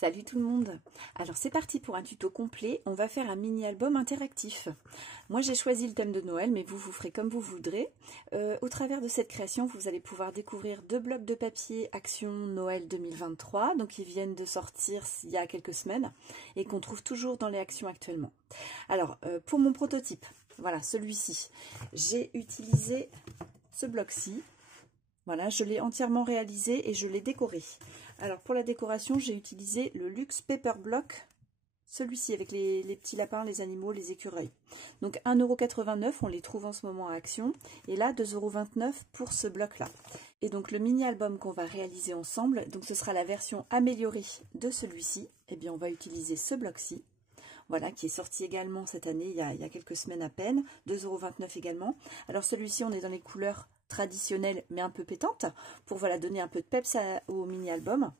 Salut tout le monde. Alors c'est parti pour un tuto complet. On va faire un mini-album interactif. Moi j'ai choisi le thème de Noël, mais vous ferez comme vous voudrez. Au travers de cette création, vous allez pouvoir découvrir 2 blocs de papier Action Noël 2023. Donc ils viennent de sortir il y a quelques semaines et qu'on trouve toujours dans les actions actuellement. Alors pour mon prototype, voilà celui-ci, j'ai utilisé ce bloc-ci. Voilà, je l'ai entièrement réalisé et je l'ai décoré. Alors pour la décoration, j'ai utilisé le Luxe Paper Block, celui-ci avec les petits lapins, les animaux, les écureuils. Donc 1,89 €, on les trouve en ce moment à Action. Et là, 2,29 € pour ce bloc-là. Et donc le mini-album qu'on va réaliser ensemble, donc ce sera la version améliorée de celui-ci. Eh bien on va utiliser ce bloc-ci. Voilà, qui est sorti également cette année, il y a quelques semaines à peine, 2,29 € également. Alors celui-ci, on est dans les couleurs traditionnelles, mais un peu pétantes, pour voilà, donner un peu de peps au mini-album.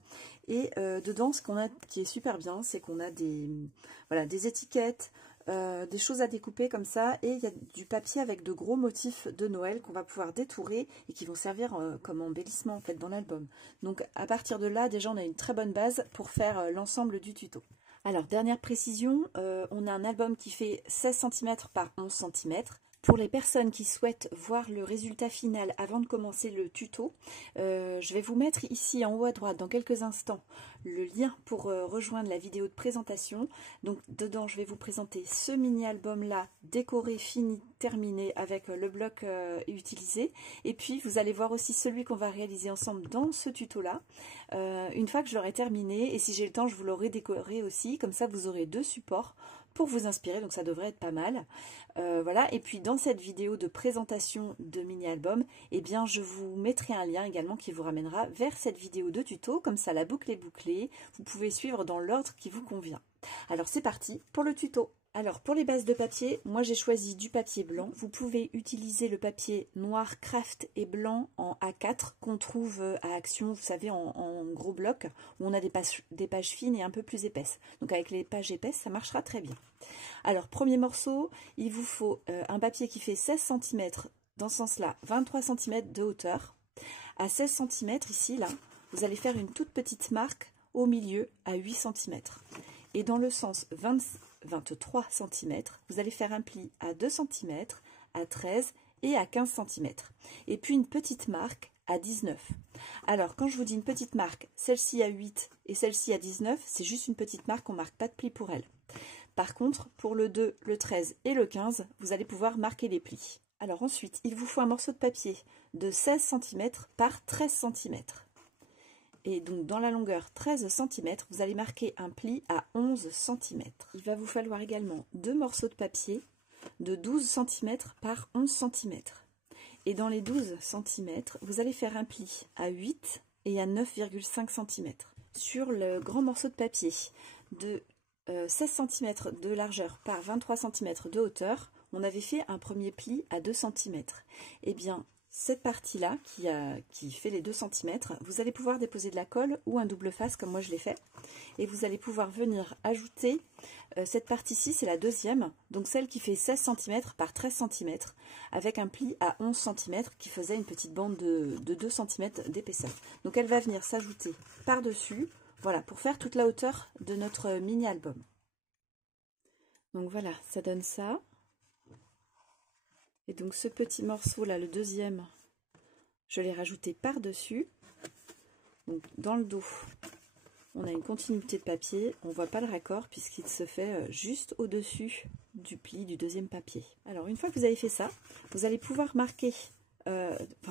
Et dedans, ce qu'on a qui est super bien, c'est qu'on a des étiquettes, des choses à découper comme ça, et il y a du papier avec de gros motifs de Noël qu'on va pouvoir détourer et qui vont servir comme embellissement en fait dans l'album. Donc à partir de là, déjà, on a une très bonne base pour faire l'ensemble du tuto. Alors, dernière précision, on a un album qui fait 16 cm par 11 cm. Pour les personnes qui souhaitent voir le résultat final avant de commencer le tuto, je vais vous mettre ici en haut à droite dans quelques instants le lien pour rejoindre la vidéo de présentation. Donc dedans je vais vous présenter ce mini album là décoré, fini, terminé avec le bloc utilisé. Et puis vous allez voir aussi celui qu'on va réaliser ensemble dans ce tuto là. Une fois que je l'aurai terminé, et si j'ai le temps je vous l'aurai décoré aussi, comme ça vous aurez 2 supports pour vous inspirer, donc ça devrait être pas mal. Voilà, et puis dans cette vidéo de présentation de mini-album, eh bien je vous mettrai un lien également qui vous ramènera vers cette vidéo de tuto, comme ça la boucle est bouclée, vous pouvez suivre dans l'ordre qui vous convient. Alors c'est parti pour le tuto. Alors pour les bases de papier, moi j'ai choisi du papier blanc. Vous pouvez utiliser le papier noir craft et blanc en A4 qu'on trouve à Action, vous savez, en gros bloc, où on a des pages fines et un peu plus épaisses. Donc avec les pages épaisses, ça marchera très bien. Alors premier morceau, il vous faut un papier qui fait 16 cm, dans ce sens-là, 23 cm de hauteur. À 16 cm ici, là, vous allez faire une toute petite marque au milieu à 8 cm. Et dans le sens 23 cm, vous allez faire un pli à 2 cm, à 13 et à 15 cm. Et puis une petite marque à 19. Alors quand je vous dis une petite marque, celle-ci à 8 et celle-ci à 19, c'est juste une petite marque, on ne marque pas de pli pour elle. Par contre, pour le 2, le 13 et le 15, vous allez pouvoir marquer les plis. Alors ensuite, il vous faut un morceau de papier de 16 cm par 13 cm. Et donc dans la longueur 13 cm, vous allez marquer un pli à 11 cm. Il va vous falloir également 2 morceaux de papier de 12 cm par 11 cm. Et dans les 12 cm, vous allez faire un pli à 8 et à 9,5 cm. Sur le grand morceau de papier de 16 cm de largeur par 23 cm de hauteur, on avait fait un premier pli à 2 cm. Et bien, cette partie-là, qui fait les 2 cm, vous allez pouvoir déposer de la colle ou un double face, comme moi je l'ai fait. Et vous allez pouvoir venir ajouter cette partie-ci, c'est la deuxième, donc celle qui fait 16 cm par 13 cm, avec un pli à 11 cm qui faisait une petite bande de 2 cm d'épaisseur. Donc elle va venir s'ajouter par-dessus. Voilà, pour faire toute la hauteur de notre mini-album. Donc voilà, ça donne ça. Et donc ce petit morceau-là, le deuxième, je l'ai rajouté par-dessus. Donc dans le dos, on a une continuité de papier. On ne voit pas le raccord puisqu'il se fait juste au-dessus du pli du deuxième papier. Alors une fois que vous avez fait ça, vous allez pouvoir marquer...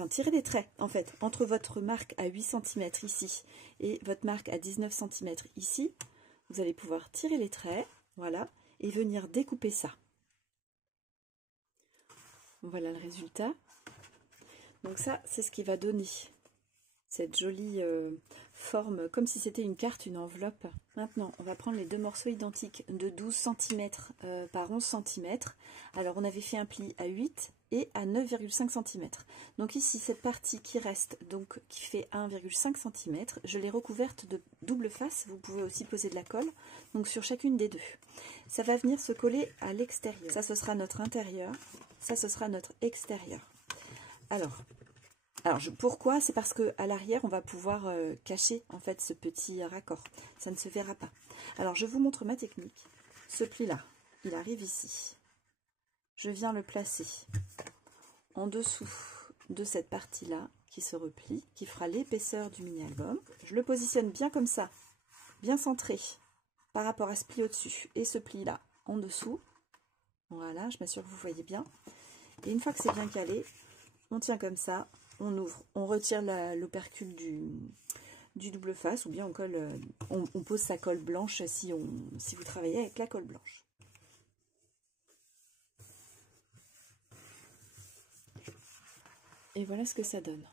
tirer des traits en fait entre votre marque à 8 cm ici et votre marque à 19 cm ici. Vous allez pouvoir tirer les traits, voilà, et venir découper ça. Voilà le résultat. Donc ça, c'est ce qui va donner cette jolie forme, comme si c'était une carte, une enveloppe. Maintenant, on va prendre les 2 morceaux identiques de 12 cm par 11 cm. Alors, on avait fait un pli à 8 et à 9,5 cm. Donc ici, cette partie qui reste, donc qui fait 1,5 cm, je l'ai recouverte de double face. Vous pouvez aussi poser de la colle, donc sur chacune des 2. Ça va venir se coller à l'extérieur. Ça, ce sera notre intérieur. Ça, ce sera notre extérieur. Alors, Alors pourquoi? C'est parce que à l'arrière on va pouvoir cacher en fait ce petit raccord, ça ne se verra pas. Alors je vous montre ma technique. Ce pli là, il arrive ici, je viens le placer en dessous de cette partie là qui se replie, qui fera l'épaisseur du mini album. Je le positionne bien comme ça, bien centré par rapport à ce pli au dessus et ce pli là en dessous. Voilà, je m'assure que vous voyez bien. Et une fois que c'est bien calé, on tient comme ça, on ouvre, on retire l'opercule du double face, ou bien on colle, on pose sa colle blanche si vous travaillez avec la colle blanche. Et voilà ce que ça donne.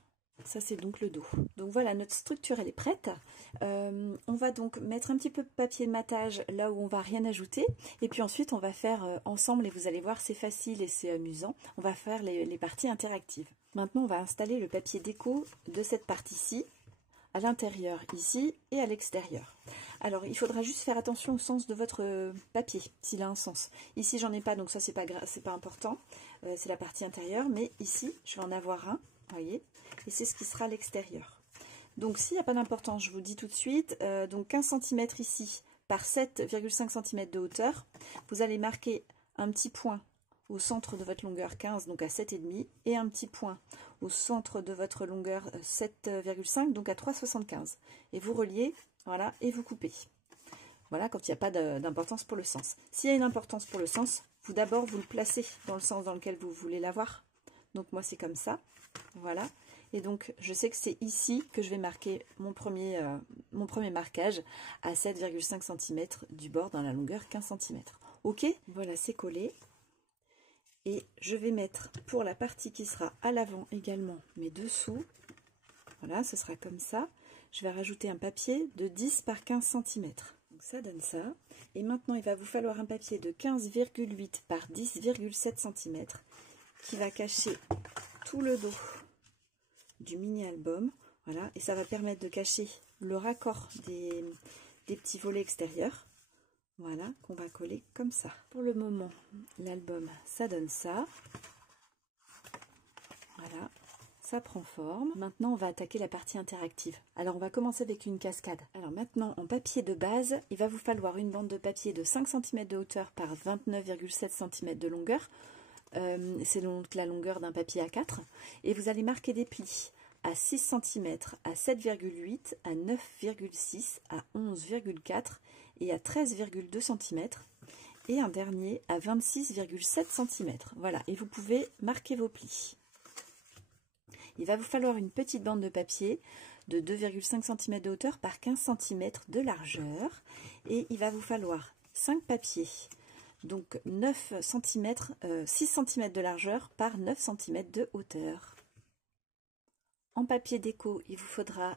Ça c'est donc le dos. Donc voilà, notre structure elle est prête. On va donc mettre un petit peu de papier de matage là où on va rien ajouter. Et puis ensuite on va faire ensemble, et vous allez voir c'est facile et c'est amusant, on va faire les parties interactives. Maintenant on va installer le papier déco de cette partie-ci, à l'intérieur ici et à l'extérieur. Alors il faudra juste faire attention au sens de votre papier, s'il a un sens. Ici j'en ai pas, donc ça c'est pas important, c'est la partie intérieure, mais ici je vais en avoir un, voyez, et c'est ce qui sera à l'extérieur. Donc s'il n'y a pas d'importance, je vous dis tout de suite, donc 15 cm ici par 7,5 cm de hauteur, vous allez marquer un petit point au centre de votre longueur 15, donc à 7,5, et un petit point au centre de votre longueur 7,5, donc à 3,75. Et vous reliez, voilà, et vous coupez. Voilà, quand il n'y a pas d'importance pour le sens. S'il y a une importance pour le sens, d'abord vous le placez dans le sens dans lequel vous voulez l'avoir. Donc moi c'est comme ça, voilà. Et donc je sais que c'est ici que je vais marquer mon premier marquage à 7,5 cm du bord dans la longueur 15 cm. Ok, voilà, c'est collé. Et je vais mettre pour la partie qui sera à l'avant également mes dessous. Voilà, ce sera comme ça. Je vais rajouter un papier de 10 par 15 cm. Donc ça donne ça. Et maintenant, il va vous falloir un papier de 15,8 par 10,7 cm qui va cacher tout le dos du mini album. Voilà, et ça va permettre de cacher le raccord des petits volets extérieurs. Voilà, qu'on va coller comme ça. Pour le moment, l'album, ça donne ça. Voilà, ça prend forme. Maintenant, on va attaquer la partie interactive. Alors, on va commencer avec une cascade. Alors maintenant, en papier de base, il va vous falloir une bande de papier de 5 cm de hauteur par 29,7 cm de longueur. C'est donc la longueur d'un papier A4. Et vous allez marquer des plis à 6 cm, à 7,8, à 9,6, à 11,4 et à 13,2 cm, et un dernier à 26,7 cm. Voilà, et vous pouvez marquer vos plis. Il va vous falloir une petite bande de papier de 2,5 cm de hauteur par 15 cm de largeur, et il va vous falloir 5 papiers, donc 9 cm, 6 cm de largeur par 9 cm de hauteur. En papier déco, il vous faudra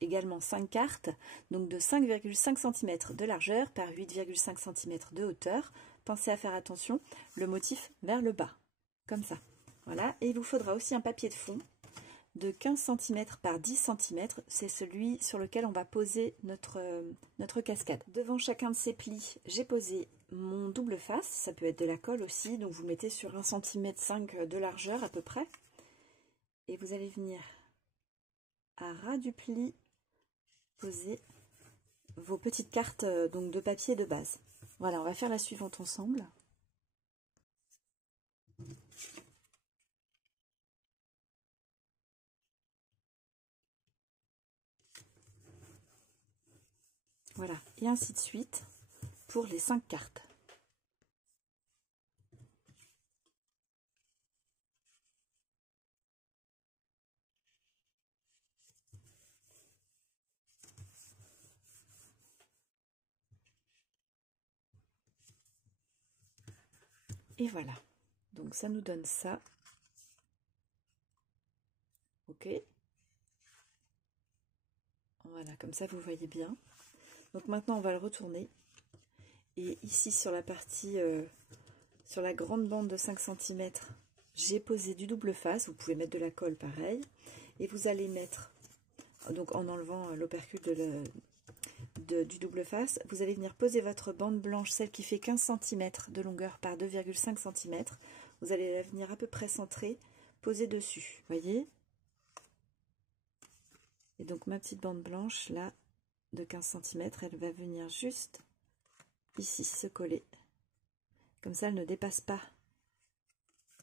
également 5 cartes, donc de 5,5 cm de largeur par 8,5 cm de hauteur. Pensez à faire attention, le motif vers le bas, comme ça. Voilà, et il vous faudra aussi un papier de fond de 15 cm par 10 cm, c'est celui sur lequel on va poser notre cascade. Devant chacun de ces plis, j'ai posé mon double face, ça peut être de la colle aussi, donc vous mettez sur 1,5 cm de largeur à peu près. Et vous allez venir à ras du pli poser vos petites cartes donc de papier de base. Voilà, on va faire la suivante ensemble. Voilà, et ainsi de suite pour les 5 cartes. Et voilà, donc ça nous donne ça. Ok. Voilà, comme ça vous voyez bien. Donc maintenant on va le retourner. Et ici sur la partie, sur la grande bande de 5 cm, j'ai posé du double face. Vous pouvez mettre de la colle pareil. Et vous allez mettre, donc en enlevant l'opercule du double face, vous allez venir poser votre bande blanche, celle qui fait 15 cm de longueur par 2,5 cm. Vous allez la venir à peu près centrer, poser dessus, voyez. Et donc ma petite bande blanche là de 15 cm, elle va venir juste ici se coller. Comme ça elle ne dépasse pas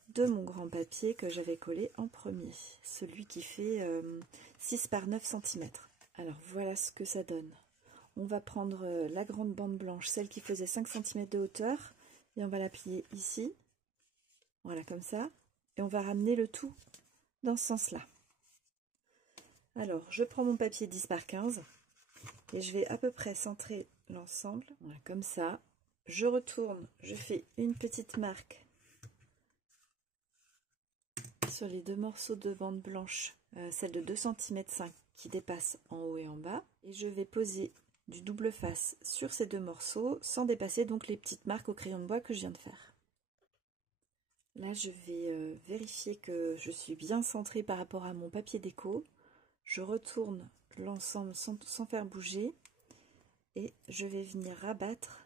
de mon grand papier que j'avais collé en premier, celui qui fait 6 par 9 cm. Alors voilà ce que ça donne. On va prendre la grande bande blanche, celle qui faisait 5 cm de hauteur, et on va la plier ici, voilà comme ça, et on va ramener le tout dans ce sens-là. Alors je prends mon papier 10 par 15 et je vais à peu près centrer l'ensemble, voilà, comme ça. Je retourne, je fais une petite marque sur les deux morceaux de bande blanche, celle de 2 cm 5 qui dépasse en haut et en bas, et je vais poser du double face sur ces deux morceaux sans dépasser donc les petites marques au crayon de bois que je viens de faire. Là je vais vérifier que je suis bien centrée par rapport à mon papier déco. Je retourne l'ensemble sans faire bouger et je vais venir rabattre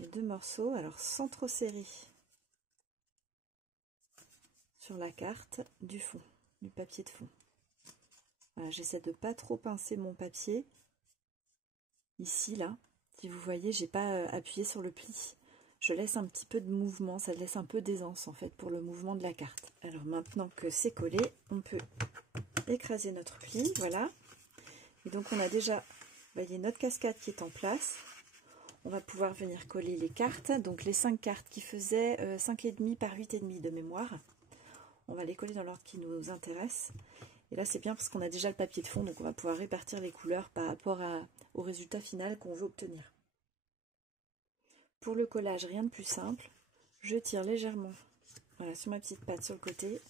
les deux morceaux, alors sans trop serrer, sur la carte du fond, du papier de fond. Voilà, j'essaie de pas trop pincer mon papier. Ici, là, si vous voyez, j'ai pas appuyé sur le pli. Je laisse un petit peu de mouvement, ça laisse un peu d'aisance en fait pour le mouvement de la carte. Alors maintenant que c'est collé, on peut écraser notre pli, voilà. Et donc on a déjà, vous voyez, notre cascade qui est en place. On va pouvoir venir coller les cartes, donc les 5 cartes qui faisaient 5,5 par 8,5 de mémoire. On va les coller dans l'ordre qui nous intéresse. Et là c'est bien parce qu'on a déjà le papier de fond, donc on va pouvoir répartir les couleurs par rapport au résultat final qu'on veut obtenir. Pour le collage, rien de plus simple. Je tire légèrement, voilà, sur ma petite patte sur le côté.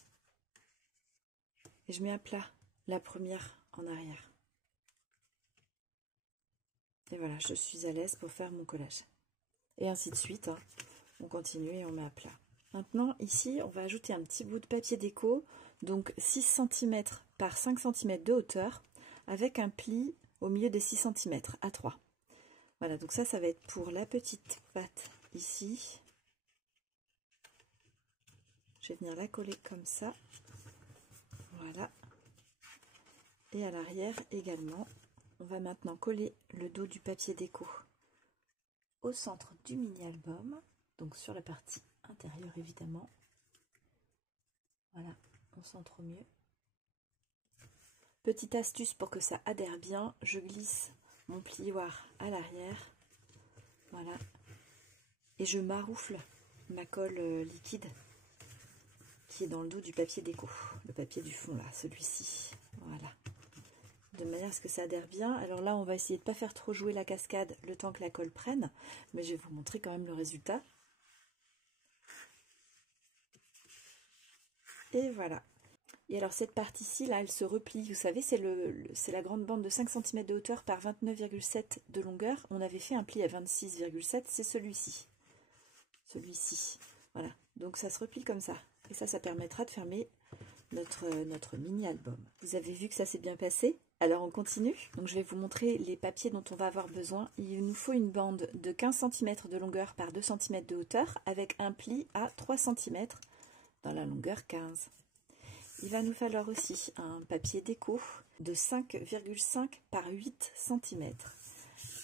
Et je mets à plat la première en arrière. Et voilà, je suis à l'aise pour faire mon collage. Et ainsi de suite, hein. On continue et on met à plat. Maintenant, ici, on va ajouter un petit bout de papier déco, donc 6 cm par 5 cm de hauteur, avec un pli au milieu des 6 cm à 3. Voilà, donc ça va être pour la petite patte ici. Je vais venir la coller comme ça. Voilà. Et à l'arrière également. On va maintenant coller le dos du papier déco au centre du mini-album, donc sur la partie intérieure évidemment. Voilà, on centre au mieux. Petite astuce pour que ça adhère bien, je glisse mon plioir à l'arrière, voilà, et je maroufle ma colle liquide qui est dans le dos du papier déco, le papier du fond là, celui-ci, voilà, de manière à ce que ça adhère bien. Alors là on va essayer de ne pas faire trop jouer la cascade le temps que la colle prenne, mais je vais vous montrer quand même le résultat. Et voilà. Et alors cette partie-ci, là, elle se replie, vous savez, c'est la grande bande de 5 cm de hauteur par 29,7 de longueur. On avait fait un pli à 26,7, c'est celui-ci. Celui-ci. Voilà, donc ça se replie comme ça. Et ça permettra de fermer notre mini-album. Vous avez vu que ça s'est bien passé? Alors on continue. Donc je vais vous montrer les papiers dont on va avoir besoin. Il nous faut une bande de 15 cm de longueur par 2 cm de hauteur avec un pli à 3 cm dans la longueur 15. Il va nous falloir aussi un papier déco de 5,5 par 8 cm.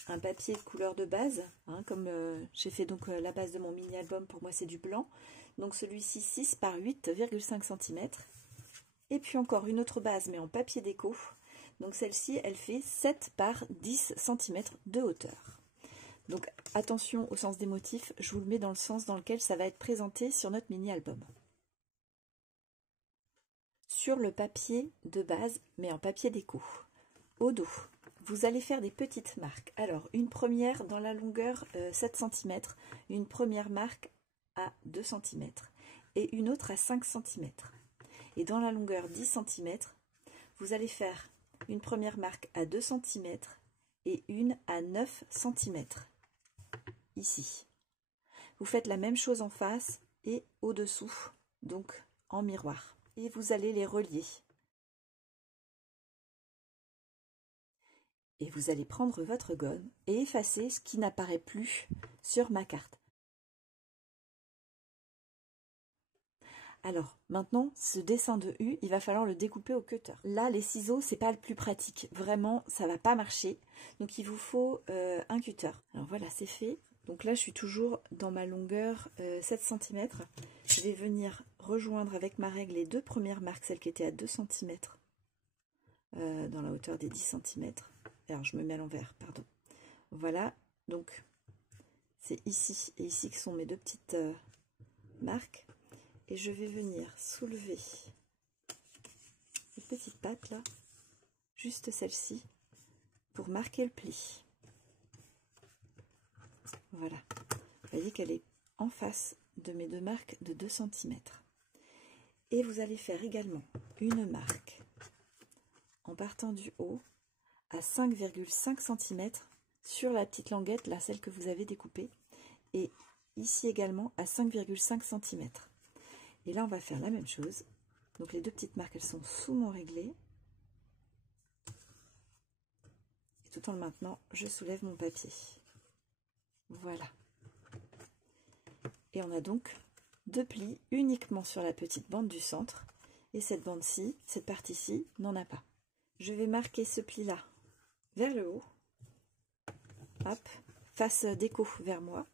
Un papier de couleur de base, hein, comme j'ai fait donc la base de mon mini-album, pour moi c'est du blanc. Donc celui-ci 6 par 8,5 cm. Et puis encore une autre base, mais en papier déco. Donc celle-ci, elle fait 7 par 10 cm de hauteur. Donc attention au sens des motifs, je vous le mets dans le sens dans lequel ça va être présenté sur notre mini-album. Sur le papier de base, mais en papier déco, au dos, vous allez faire des petites marques. Alors, une première dans la longueur 7 cm, une première marque à 2 cm et une autre à 5 cm. Et dans la longueur 10 cm, vous allez faire une première marque à 2 cm et une à 9 cm, ici. Vous faites la même chose en face et au-dessous, donc en miroir. Et vous allez les relier. Et vous allez prendre votre gomme et effacer ce qui n'apparaît plus sur ma carte. Alors, maintenant, ce dessin de U, il va falloir le découper au cutter. Là, les ciseaux, c'est pas le plus pratique. Vraiment, ça va pas marcher. Donc, il vous faut un cutter. Alors voilà, c'est fait. Donc là, je suis toujours dans ma longueur 7 cm. Je vais venir rejoindre avec ma règle les deux premières marques, celles qui étaient à 2 cm, dans la hauteur des 10 cm. Alors, je me mets à l'envers, pardon. Voilà, donc, c'est ici et ici que sont mes deux petites marques. Et je vais venir soulever cette petite patte là, juste celle-ci, pour marquer le pli. Voilà, vous voyez qu'elle est en face de mes deux marques de 2 cm. Et vous allez faire également une marque en partant du haut à 5,5 cm sur la petite languette, là, celle que vous avez découpée, et ici également à 5,5 cm. Et là, on va faire la même chose. Donc, les deux petites marques, elles sont sous mon réglé. Et tout en le maintenant, je soulève mon papier. Voilà. Et on a donc deux plis uniquement sur la petite bande du centre. Et cette bande-ci, cette partie-ci, n'en a pas. Je vais marquer ce pli-là vers le haut. Hop, face déco vers moi.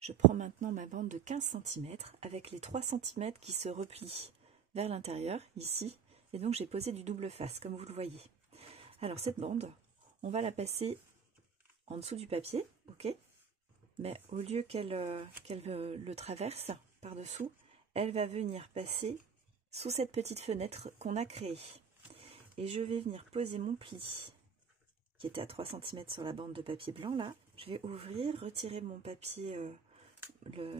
Je prends maintenant ma bande de 15 cm avec les 3 cm qui se replient vers l'intérieur, ici. Et donc, j'ai posé du double face, comme vous le voyez. Alors, cette bande, on va la passer en dessous du papier, ok? Mais au lieu qu'elle le traverse par-dessous, elle va venir passer sous cette petite fenêtre qu'on a créée. Et je vais venir poser mon pli, qui était à 3 cm sur la bande de papier blanc, là. Je vais ouvrir, retirer mon papier...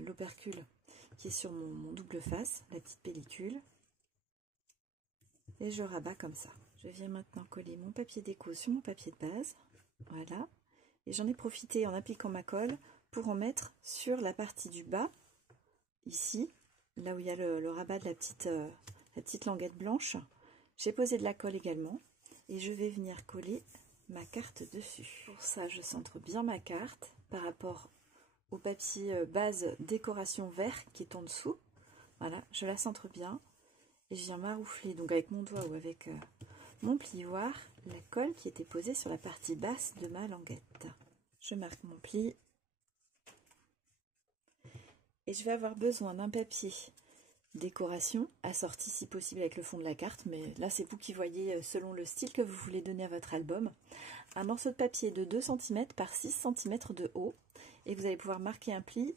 l'opercule qui est sur mon double face, la petite pellicule, et je rabats comme ça. Je viens maintenant coller mon papier déco sur mon papier de base, voilà, et j'en ai profité en appliquant ma colle pour en mettre sur la partie du bas, ici, là où il y a le rabat de la petite languette blanche. J'ai posé de la colle également, et je vais venir coller ma carte dessus. Pour ça, je centre bien ma carte par rapport au papier base décoration vert qui est en dessous. Voilà, je la centre bien et je viens maroufler donc avec mon doigt ou avec mon plioir la colle qui était posée sur la partie basse de ma languette. Je marque mon pli et je vais avoir besoin d'un papier décoration assorti si possible avec le fond de la carte, mais là c'est vous qui voyez selon le style que vous voulez donner à votre album. Un morceau de papier de 2 cm par 6 cm de haut. Et vous allez pouvoir marquer un pli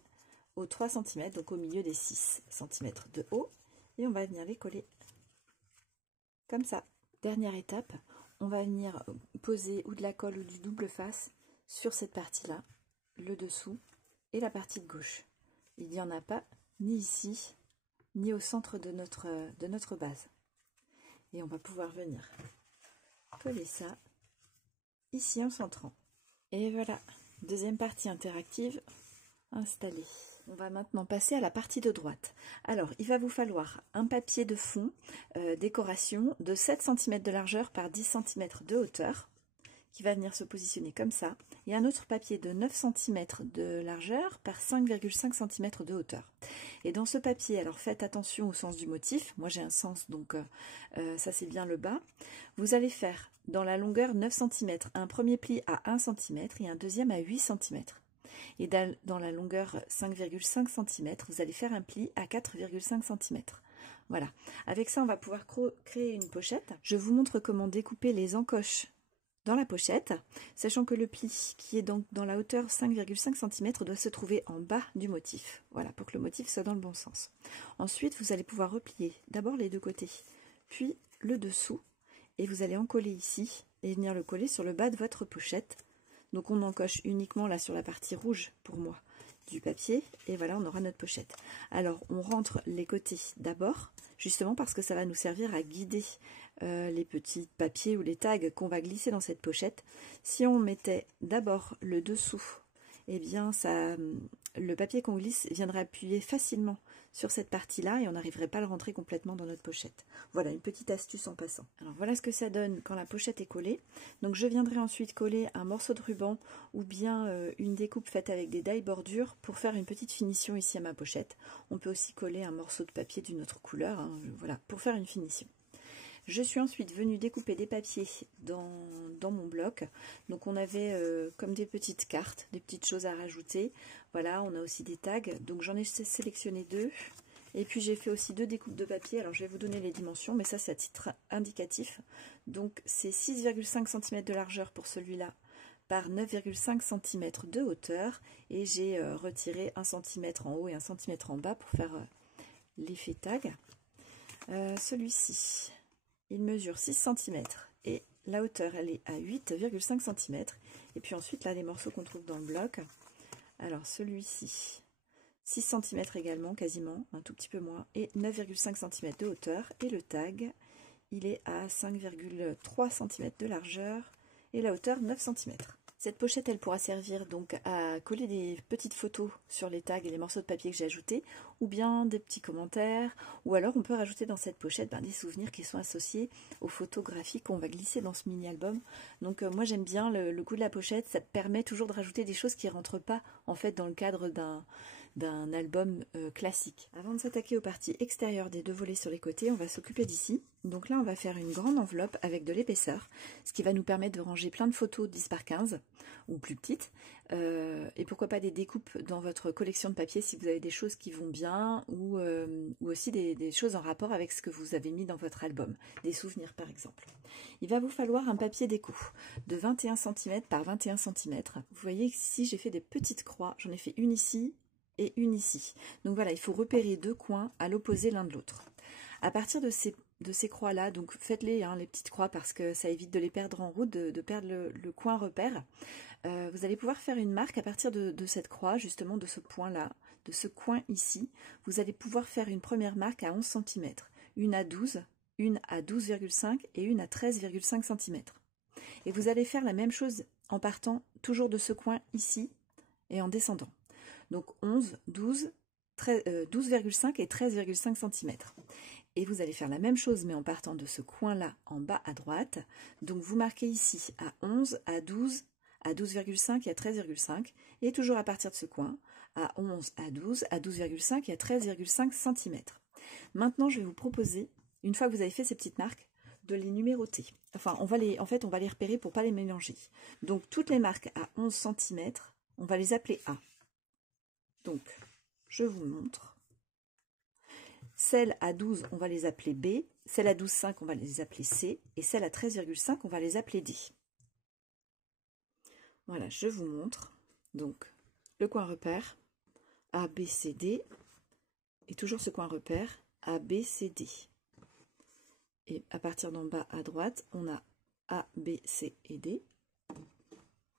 aux 3 cm, donc au milieu des 6 cm de haut. Et on va venir les coller comme ça. Dernière étape, on va venir poser ou de la colle ou du double face sur cette partie-là, le dessous et la partie de gauche. Il n'y en a pas ni ici, ni au centre de notre base. Et on va pouvoir venir coller ça ici en centrant. Et voilà. Deuxième partie interactive installée. On va maintenant passer à la partie de droite. Alors, il va vous falloir un papier de fond décoration de 7 cm de largeur par 10 cm de hauteur qui va venir se positionner comme ça. Et un autre papier de 9 cm de largeur par 5,5 cm de hauteur. Et dans ce papier, alors faites attention au sens du motif. Moi j'ai un sens, donc ça c'est bien le bas. Vous allez faire dans la longueur 9 cm un premier pli à 1 cm et un deuxième à 8 cm. Et dans la longueur 5,5 cm, vous allez faire un pli à 4,5 cm. Voilà. Avec ça, on va pouvoir créer une pochette. Je vous montre comment découper les encoches dans la pochette, sachant que le pli qui est donc dans la hauteur 5,5 cm doit se trouver en bas du motif. Voilà, pour que le motif soit dans le bon sens. Ensuite, vous allez pouvoir replier d'abord les deux côtés, puis le dessous, et vous allez encoller ici et venir le coller sur le bas de votre pochette. Donc on encoche uniquement là sur la partie rouge pour moi du papier, et voilà, on aura notre pochette. Alors on rentre les côtés d'abord, justement parce que ça va nous servir à guider les petits papiers ou les tags qu'on va glisser dans cette pochette. Si on mettait d'abord le dessous eh bien le papier qu'on glisse viendra appuyer facilement sur cette partie-là et on n'arriverait pas à le rentrer complètement dans notre pochette. Voilà, une petite astuce en passant. Alors voilà ce que ça donne quand la pochette est collée. Donc je viendrai ensuite coller un morceau de ruban ou bien une découpe faite avec des die bordures pour faire une petite finition ici à ma pochette. On peut aussi coller un morceau de papier d'une autre couleur, hein, voilà, pour faire une finition. Je suis ensuite venue découper des papiers dans mon bloc. Donc on avait comme des petites cartes, des petites choses à rajouter. Voilà, on a aussi des tags. Donc j'en ai sélectionné 2. Et puis j'ai fait aussi 2 découpes de papier. Alors je vais vous donner les dimensions, mais ça c'est à titre indicatif. Donc c'est 6,5 cm de largeur pour celui-là par 9,5 cm de hauteur. Et j'ai retiré 1 cm en haut et 1 cm en bas pour faire l'effet tag. Celui-ci, il mesure 6 cm et la hauteur elle est à 8,5 cm. Et puis ensuite là les morceaux qu'on trouve dans le bloc. Alors celui-ci 6 cm également, quasiment, un tout petit peu moins, et 9,5 cm de hauteur. Et le tag, il est à 5,3 cm de largeur et la hauteur 9 cm. Cette pochette, elle pourra servir donc à coller des petites photos sur les tags et les morceaux de papier que j'ai ajoutés, ou bien des petits commentaires, ou alors on peut rajouter dans cette pochette des souvenirs qui sont associés aux photographies qu'on va glisser dans ce mini-album. Donc moi j'aime bien le goût de la pochette, ça permet toujours de rajouter des choses qui ne rentrent pas en fait dans le cadre d'un album classique. Avant de s'attaquer aux parties extérieures des 2 volets sur les côtés, on va s'occuper d'ici. Donc là, on va faire une grande enveloppe avec de l'épaisseur, ce qui va nous permettre de ranger plein de photos 10 par 15 ou plus petites. Et pourquoi pas des découpes dans votre collection de papier si vous avez des choses qui vont bien ou aussi des choses en rapport avec ce que vous avez mis dans votre album, des souvenirs par exemple. Il va vous falloir un papier déco de 21 cm par 21 cm. Vous voyez ici, j'ai fait des petites croix, j'en ai fait une ici et une ici. Donc voilà, il faut repérer 2 coins à l'opposé l'un de l'autre. À partir de ces croix-là, donc faites-les, hein, les petites croix, parce que ça évite de les perdre en route, de perdre le coin repère. Vous allez pouvoir faire une marque à partir de cette croix, justement de ce point-là, de ce coin ici. Vous allez pouvoir faire une première marque à 11 cm, une à 12, une à 12,5 et une à 13,5 cm. Et vous allez faire la même chose en partant toujours de ce coin ici et en descendant. Donc 11, 12, 12,5 et 13,5 cm. Et vous allez faire la même chose mais en partant de ce coin-là en bas à droite. Donc vous marquez ici à 11, à 12, à 12,5 et à 13,5. Et toujours à partir de ce coin, à 11, à 12, à 12,5 et à 13,5 cm. Maintenant, je vais vous proposer, une fois que vous avez fait ces petites marques, de les numéroter. Enfin, on va les repérer pour ne pas les mélanger. Donc toutes les marques à 11 cm, on va les appeler A. Donc, je vous montre. Celles à 12, on va les appeler B. Celles à 12,5, on va les appeler C. Et celles à 13,5, on va les appeler D. Voilà, je vous montre. Donc, le coin repère, A, B, C, D. Et toujours ce coin repère, A, B, C, D. Et à partir d'en bas à droite, on a A, B, C et D.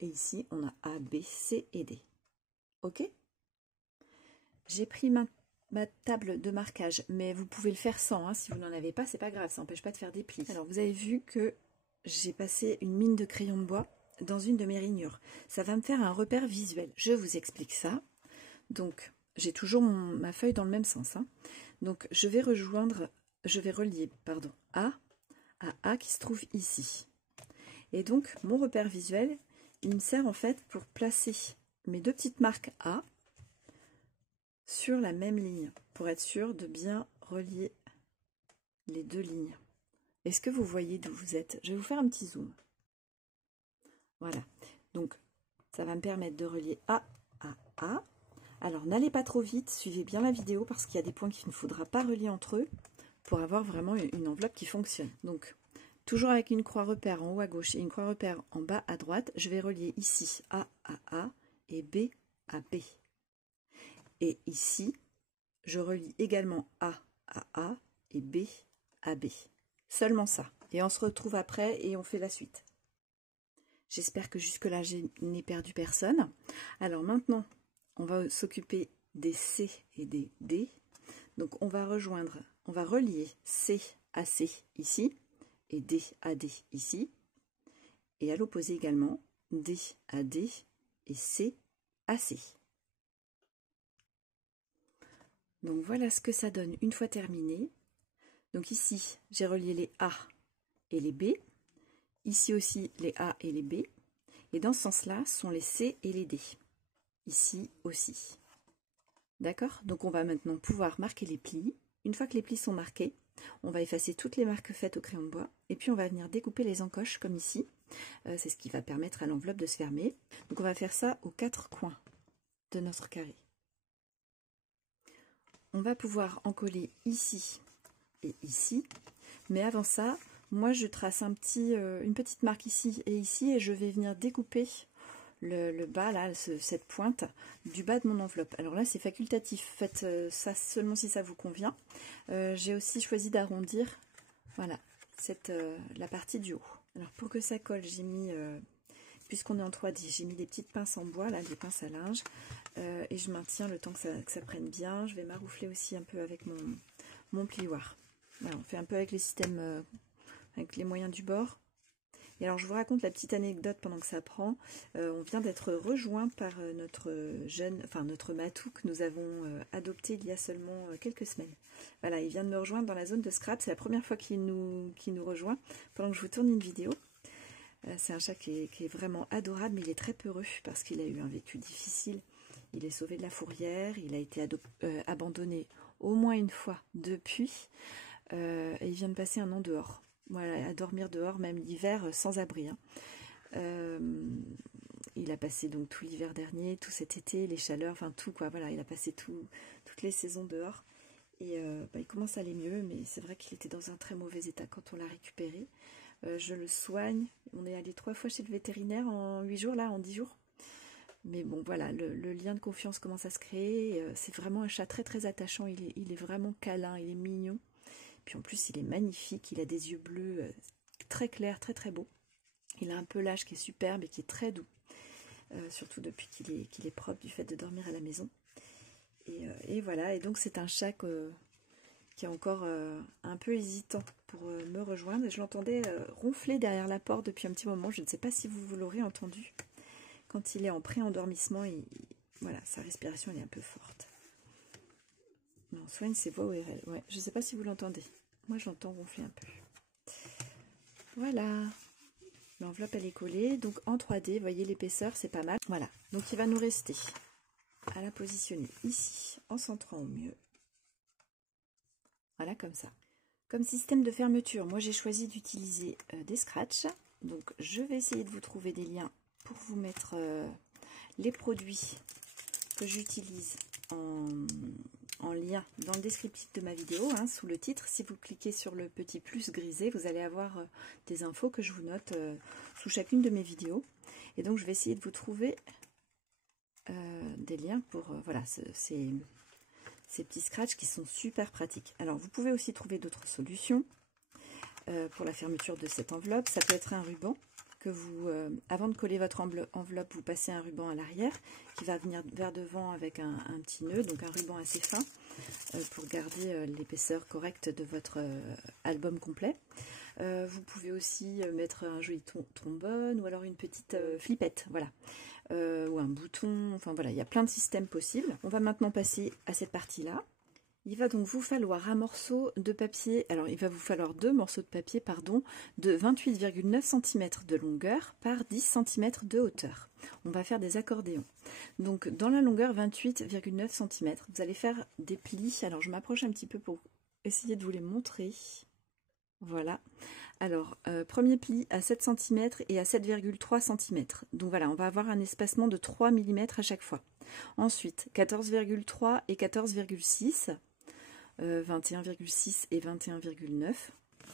Et ici, on a A, B, C et D. OK ? J'ai pris ma table de marquage, mais vous pouvez le faire sans, hein, si vous n'en avez pas, c'est pas grave, ça n'empêche pas de faire des plis. Alors vous avez vu que j'ai passé une mine de crayon de bois dans une de mes rainures. Ça va me faire un repère visuel. Je vous explique ça. Donc j'ai toujours ma feuille dans le même sens. Hein. Donc je vais relier A à A qui se trouve ici. Et donc mon repère visuel, il me sert en fait pour placer mes 2 petites marques A sur la même ligne, pour être sûr de bien relier les 2 lignes. Est-ce que vous voyez d'où vous êtes? Je vais vous faire un petit zoom. Voilà, donc ça va me permettre de relier A à A. Alors n'allez pas trop vite, suivez bien la vidéo parce qu'il y a des points qu'il ne faudra pas relier entre eux pour avoir vraiment une enveloppe qui fonctionne. Donc toujours avec une croix repère en haut à gauche et une croix repère en bas à droite, je vais relier ici A à A et B à B. Et ici, je relie également A à A et B à B. Seulement ça. Et on se retrouve après et on fait la suite. J'espère que jusque-là, je n'ai perdu personne. Alors maintenant, on va s'occuper des C et des D. Donc on va relier C à C ici et D à D ici. Et à l'opposé également, D à D et C assez. Donc voilà ce que ça donne une fois terminé. Donc ici, j'ai relié les A et les B. Ici aussi, les A et les B. Et dans ce sens-là, sont les C et les D. Ici aussi. D'accord? Donc on va maintenant pouvoir marquer les plis. Une fois que les plis sont marqués, on va effacer toutes les marques faites au crayon de bois. Et puis on va venir découper les encoches comme ici. C'est ce qui va permettre à l'enveloppe de se fermer. Donc on va faire ça aux 4 coins de notre carré. On va pouvoir en coller ici et ici. Mais avant ça, moi je trace une petite marque ici et je vais venir découper le bas, là, cette pointe du bas de mon enveloppe. Alors là c'est facultatif, faites ça seulement si ça vous convient. J'ai aussi choisi d'arrondir, voilà, la partie du haut. Alors pour que ça colle, j'ai mis, puisqu'on est en 3D, j'ai mis des petites pinces en bois, là, des pinces à linge, et je maintiens le temps que ça prenne bien. Je vais maroufler aussi un peu avec mon plioir. Voilà, on fait un peu avec les systèmes, avec les moyens du bord. Et alors je vous raconte la petite anecdote pendant que ça prend. On vient d'être rejoint par notre matou que nous avons adopté il y a seulement quelques semaines. Voilà, il vient de me rejoindre dans la zone de scrap. C'est la première fois qu'il nous rejoint pendant que je vous tourne une vidéo. C'est un chat qui est vraiment adorable, mais il est très peureux parce qu'il a eu un vécu difficile. Il est sauvé de la fourrière, il a été abandonné au moins une fois depuis, et il vient de passer un an dehors. Voilà, à dormir dehors, même l'hiver, sans abri. Il a passé donc tout l'hiver dernier, tout cet été, les chaleurs, enfin tout quoi. Voilà, il a passé toutes les saisons dehors. Et il commence à aller mieux, mais c'est vrai qu'il était dans un très mauvais état quand on l'a récupéré. Je le soigne. On est allé 3 fois chez le vétérinaire en 8 jours, là, en 10 jours. Mais bon, voilà, le lien de confiance commence à se créer. C'est vraiment un chat très très attachant. Il est vraiment câlin, il est mignon. Puis en plus, il est magnifique. Il a des yeux bleus très clairs, très très beaux. Il a un pelage qui est superbe et qui est très doux. Surtout depuis qu'il est propre du fait de dormir à la maison. Et voilà, et donc c'est un chat qui est encore un peu hésitant pour me rejoindre. Et je l'entendais ronfler derrière la porte depuis un petit moment. Je ne sais pas si vous l'aurez entendu. Quand il est en pré-endormissement, voilà, sa respiration elle est un peu forte. On soigne ses voix ORL. Ouais, je ne sais pas si vous l'entendez. Moi, je l'entends ronfler un peu. Voilà. L'enveloppe, elle est collée. Donc, en 3D, vous voyez l'épaisseur, c'est pas mal. Voilà. Donc, il va nous rester à la positionner ici, en centrant au mieux. Voilà, comme ça. Comme système de fermeture, moi, j'ai choisi d'utiliser des scratchs. Donc, je vais essayer de vous trouver des liens pour vous mettre les produits que j'utilise en lien dans le descriptif de ma vidéo, sous le titre. Si vous cliquez sur le petit plus grisé, vous allez avoir des infos que je vous note sous chacune de mes vidéos. Et donc, je vais essayer de vous trouver des liens pour voilà, ces petits scratchs qui sont super pratiques. Alors, vous pouvez aussi trouver d'autres solutions pour la fermeture de cette enveloppe. Ça peut être un ruban que vous, avant de coller votre enveloppe, vous passez un ruban à l'arrière qui va venir vers devant avec un petit nœud, donc un ruban assez fin pour garder l'épaisseur correcte de votre album complet. Vous pouvez aussi mettre un joli trombone ou alors une petite flippette, voilà, ou un bouton, enfin voilà, il y a plein de systèmes possibles. On va maintenant passer à cette partie-là. Il va donc vous falloir un morceau de papier, alors il va vous falloir 2 morceaux de papier, pardon, de 28,9 cm de longueur par 10 cm de hauteur. On va faire des accordéons. Donc dans la longueur 28,9 cm, vous allez faire des plis. Alors je m'approche un petit peu pour essayer de vous les montrer. Voilà. Alors, premier pli à 7 cm et à 7,3 cm. Donc voilà, on va avoir un espacement de 3 mm à chaque fois. Ensuite, 14,3 et 14,6. 21,6 et 21,9.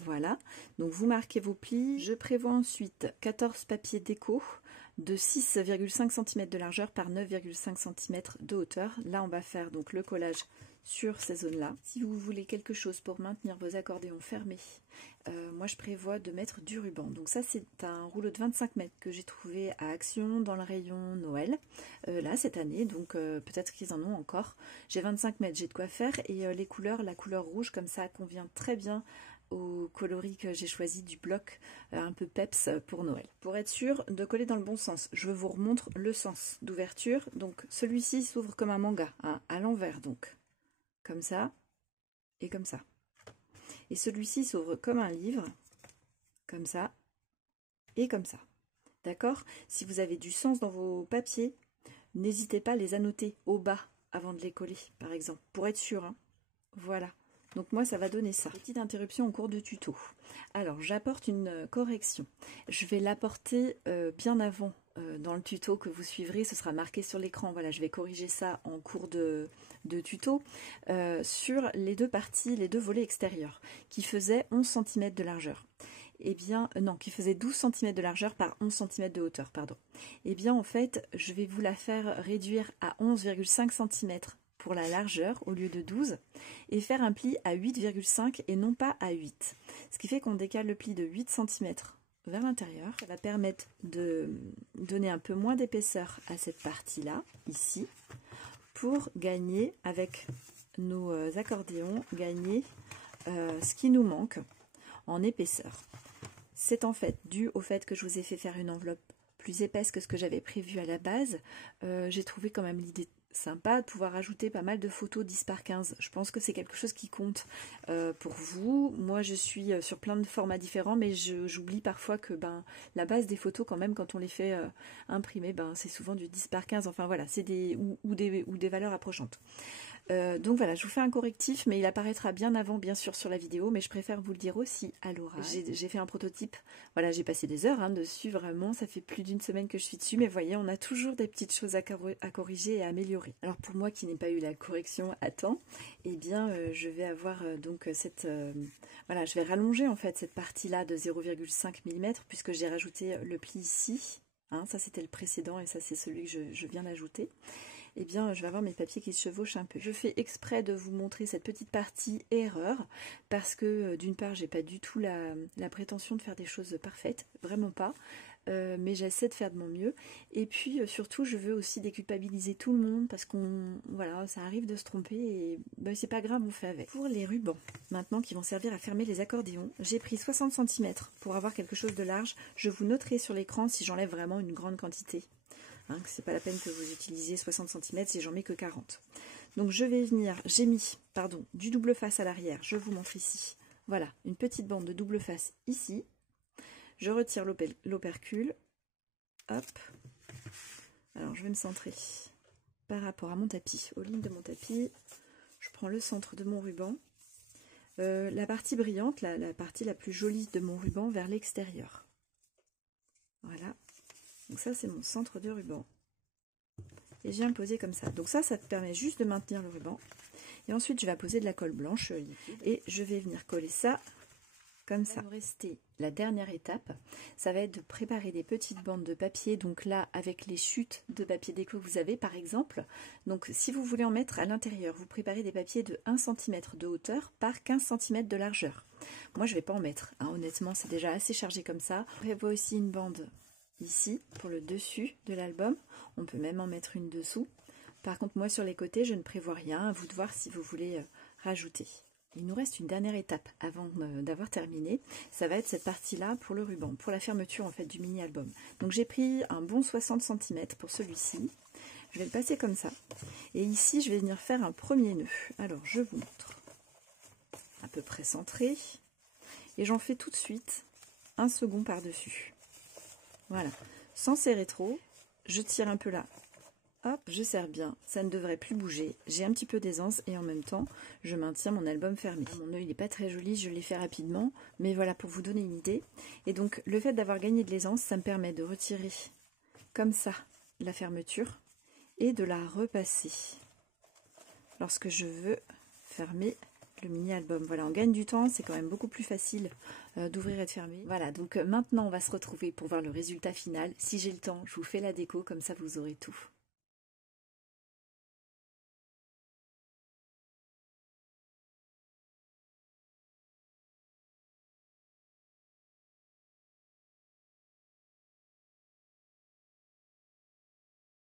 Voilà, donc vous marquez vos plis. Je prévois ensuite 14 papiers déco de 6,5 cm de largeur par 9,5 cm de hauteur. Là, on va faire donc le collage sur ces zones-là. Si vous voulez quelque chose pour maintenir vos accordéons fermés, moi je prévois de mettre du ruban. Donc ça, c'est un rouleau de 25 mètres que j'ai trouvé à Action dans le rayon Noël, là cette année, donc peut-être qu'ils en ont encore. J'ai 25 mètres, j'ai de quoi faire, et les couleurs, la couleur rouge comme ça convient très bien au coloris que j'ai choisi du bloc un peu peps pour Noël. Pour être sûr de coller dans le bon sens, je vous remontre le sens d'ouverture. Donc celui-ci s'ouvre comme un manga, hein, à l'envers donc, comme ça et comme ça. Et celui-ci s'ouvre comme un livre, comme ça et comme ça. D'accord? Si vous avez du sens dans vos papiers, n'hésitez pas à les annoter au bas avant de les coller, par exemple, pour être sûr. Hein. Voilà. Donc moi, ça va donner ça. Petite interruption en cours de tuto. Alors, j'apporte une correction. Je vais l'apporter bien avant dans le tuto que vous suivrez. Ce sera marqué sur l'écran. Voilà, je vais corriger ça en cours de tuto sur les deux parties, les deux volets extérieurs, qui faisaient 11 cm de largeur. Eh bien, non, qui faisait 12 cm de largeur par 11 cm de hauteur, pardon. Eh bien, en fait, je vais vous la faire réduire à 11,5 cm pour la largeur au lieu de 12 et faire un pli à 8,5 et non pas à 8. Ce qui fait qu'on décale le pli de 8 cm vers l'intérieur. Ça va permettre de donner un peu moins d'épaisseur à cette partie-là, ici, pour gagner, avec nos accordéons, gagner ce qui nous manque en épaisseur. C'est en fait dû au fait que je vous ai fait faire une enveloppe plus épaisse que ce que j'avais prévu à la base. J'ai trouvé quand même l'idée sympa de pouvoir ajouter pas mal de photos 10 par 15. Je pense que c'est quelque chose qui compte pour vous. Moi, je suis sur plein de formats différents, mais j'oublie parfois que la base des photos, quand même, quand on les fait imprimer, c'est souvent du 10 par 15. Enfin voilà, c'est des valeurs approchantes. Donc voilà, je vous fais un correctif, mais il apparaîtra bien avant, bien sûr, sur la vidéo, mais je préfère vous le dire aussi à l'oral. J'ai fait un prototype, voilà, j'ai passé des heures dessus, vraiment, ça fait plus d'une semaine que je suis dessus, mais vous voyez, on a toujours des petites choses à corriger et à améliorer. Alors pour moi qui n'ai pas eu la correction à temps, eh bien, je vais avoir donc cette... voilà, je vais rallonger en fait cette partie-là de 0,5 mm, puisque j'ai rajouté le pli ici, hein, ça c'était le précédent et ça c'est celui que je viens d'ajouter. Eh bien, je vais avoir mes papiers qui se chevauchent un peu. Je fais exprès de vous montrer cette petite partie erreur, parce que d'une part, j'ai pas du tout la prétention de faire des choses parfaites, vraiment pas, mais j'essaie de faire de mon mieux. Et puis, surtout, je veux aussi déculpabiliser tout le monde, parce voilà, ça arrive de se tromper, et c'est pas grave, on fait avec. Pour les rubans, maintenant, qui vont servir à fermer les accordéons, j'ai pris 60 cm pour avoir quelque chose de large. Je vous noterai sur l'écran si j'enlève vraiment une grande quantité. Hein, c'est pas la peine que vous utilisiez 60 cm si j'en mets que 40. Donc je vais venir, j'ai mis, pardon, du double face à l'arrière, je vous montre ici. Voilà, une petite bande de double face ici. Je retire l'opercule. Hop. Alors je vais me centrer par rapport à mon tapis, aux lignes de mon tapis. Je prends le centre de mon ruban. La partie brillante, la partie la plus jolie de mon ruban vers l'extérieur. Voilà. Donc ça, c'est mon centre de ruban. Et je viens le poser comme ça. Donc ça te permet juste de maintenir le ruban. Et ensuite, je vais poser de la colle blanche et je vais venir coller ça comme ça. Il va nous rester la dernière étape. Ça va être de préparer des petites bandes de papier. Donc là, avec les chutes de papier déco que vous avez, par exemple. Donc si vous voulez en mettre à l'intérieur, vous préparez des papiers de 1 cm de hauteur par 15 cm de largeur. Moi, je ne vais pas en mettre. Hein. Honnêtement, c'est déjà assez chargé comme ça. Je prévois aussi une bande ici pour le dessus de l'album, on peut même en mettre une dessous. Par contre, moi sur les côtés, je ne prévois rien, à vous de voir si vous voulez rajouter. Il nous reste une dernière étape avant d'avoir terminé, ça va être cette partie-là pour le ruban, pour la fermeture en fait du mini-album. Donc j'ai pris un bon 60 cm pour celui-ci, je vais le passer comme ça, et ici je vais venir faire un premier nœud. Alors je vous montre, à peu près centré, et j'en fais tout de suite un second par-dessus. Voilà, sans serrer trop, je tire un peu là, hop, je serre bien, ça ne devrait plus bouger, j'ai un petit peu d'aisance et en même temps, je maintiens mon album fermé. Mon nœud, il n'est pas très joli, je l'ai fait rapidement, mais voilà, pour vous donner une idée. Et donc, le fait d'avoir gagné de l'aisance, ça me permet de retirer comme ça la fermeture et de la repasser lorsque je veux fermer le mini-album. Voilà, on gagne du temps, c'est quand même beaucoup plus facile d'ouvrir et de fermer. Voilà, donc maintenant on va se retrouver pour voir le résultat final. Si j'ai le temps, je vous fais la déco, comme ça vous aurez tout.